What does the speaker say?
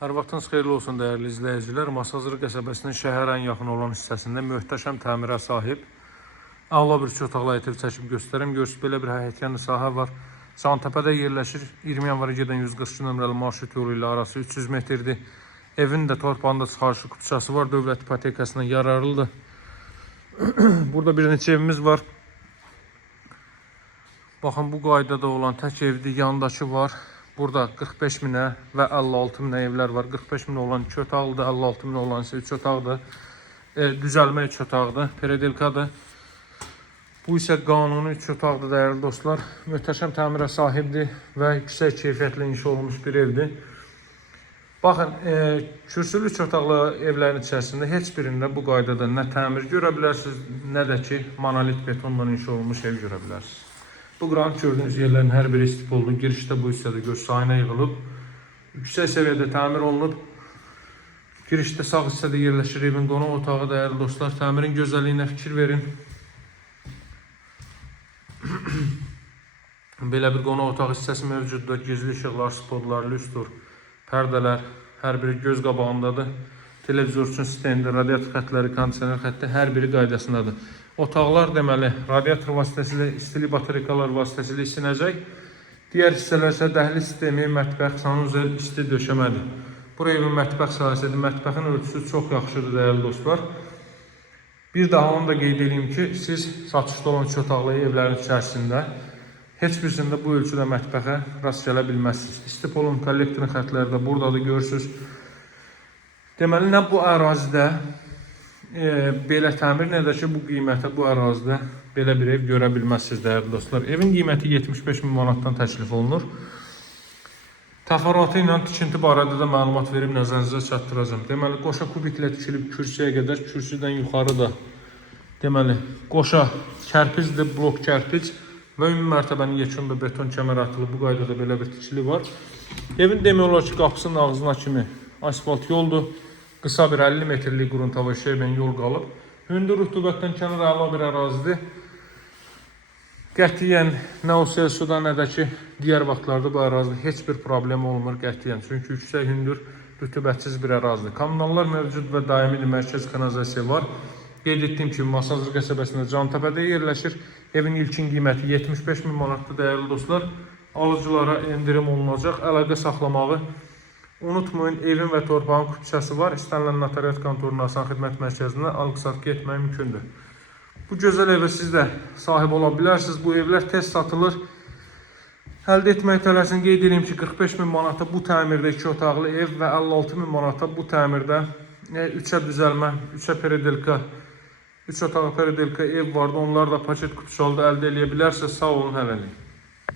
Hər vaxtınız xeyirli olsun dəyərli izləyicilər. Masazır qəsəbəsinin şəhərə ən yaxın olan hissəsində möhtəşəm təmirə sahib ağla bir otaqlı ev çəkib göstərim. Görürsünüz, belə bir həyətyanı sahə var. Santəpədə yerləşir. 20 yanvara gedən 142 nömrəli marşrut yolu ilə arası 300 metrdir. Evin də torpağında çıxarışı kupçası var. Dövlət ipotekasına yararlıdır. Burada bir neçə evimiz var. Baxın, bu qaydada olan tək evdir. Yandakı var. Burada 45 minə və 56 minə evlər var. 45 minə olan 2 otaqlıdır, 56 minə olan isə 3 otaqdır. Düzəlmə 3 otaqdır, peredelkadır. Bu isə qanuni 3 otaqdır dəyərli dostlar. Möhtəşəm təmirə sahibdir və yüksək keyfiyyətlə inşa olunmuş bir evdir. Baxın, kürsülü 3 otaqlı evlərin içərisində heç birində bu qaydada nə təmir görə bilərsiniz, nə də ki, monolit betonla inşa olunmuş ev görə bilərsiniz. Bu qranit gördüğünüz yerlerin hər biri istif oldu. Girişdə bu hissədə göz ayna yığılıb. Yüksək səviyyədə təmir olunub. Girişdə sağ hissədə yerləşir evin qonaq otağı dəyərli dostlar. Təmirin gözəlliyinə fikir verin. Belə bir qonaq otağı hissəsi mövcuddur. Gizli işıqlar, spotlar, lüstr, pərdələr hər biri göz qabağındadır. Televizor üçün stendi, radiator xətləri, kondisioner xətti hər biri qaydasındadır. Otaqlar deməli radiator vasitəsilə, istili batarikalar vasitəsilə isinəcək. Digər hissələr isə dəhliz sistemi, mətbəx, sanuzel, isti döşəmədir. Buraya evin mətbəx sahəsidir. Mətbəxin ölçüsü çox yaxşıdır dəyərli dostlar. Bir daha onu da qeyd edeyim ki, siz satışda olan 2 otaqlı evlərin içərisində heç birisində bu ölçüdə mətbəxə rast gələ bilməzsiniz. İstipolun kollektorin xətləri də buradadır, görürsünüz. Deməli, nə bu ərazidə belə təmir, nə də ki, bu qiymətə bu ərazidə belə bir ev görə bilməzsiniz dəyərli dostlar. Evin qiyməti 75 min manatdan təklif olunur. Təfərrüatı ilə tikinti barədə də məlumat verib nəzərinizə çatdıracağım. Deməli, qoşa kubiklə tikilib kürsüyə qədər, kürsüdən yuxarı da deməli, qoşa kərpicdir, blok kərpic və ümumi mərtəbənin yekunda beton kəmər atılıb. Bu qaydada belə bir tikili var. Evin demək olar ki, qapısının ağzına kimi asfalt yoldur. Qısa bir 50 metrlik quruntava şeybən yol qalıb. Hündür rütubətdən kənar əla bir ərazidir. Qətiyyən nə o Selsuda, nə də ki, digər vaxtlarda bu ərazidə heç bir problem olmur qətiyyən. Çünki yüksək hündür rütubətsiz bir ərazidir. Kommunallar mövcud və daimi mərkəz kanalizasiya var. Qeyd etdiyim kimi, Masazır qəsəbəsində Cantəpədə yerləşir. Evin ilkin qiyməti 75 min manatdır dəyərli dostlar. Alıcılara endirim olunacaq. Əlaqə saxlamağı unutmayın, evin və torpağın kupçası var. İstənilən notariat kontoruna, asan xidmət mərkəzinə alqı-satqı etmək mümkündür. Bu gözəl evə siz də sahib ola bilərsiniz. Bu evlər tez satılır. Əldə etmək tələsin qeyd edeyim ki, 45 min manata bu təmirdə 2 otaqlı ev və 56 min manata bu təmirdə 3-ə düzəlmə, 3-ə peredelka, 3 otaqlı peredelka ev vardı. Onlar da paket kupçalıda əldə edə bilərsiniz. Sağ olun, hələlik.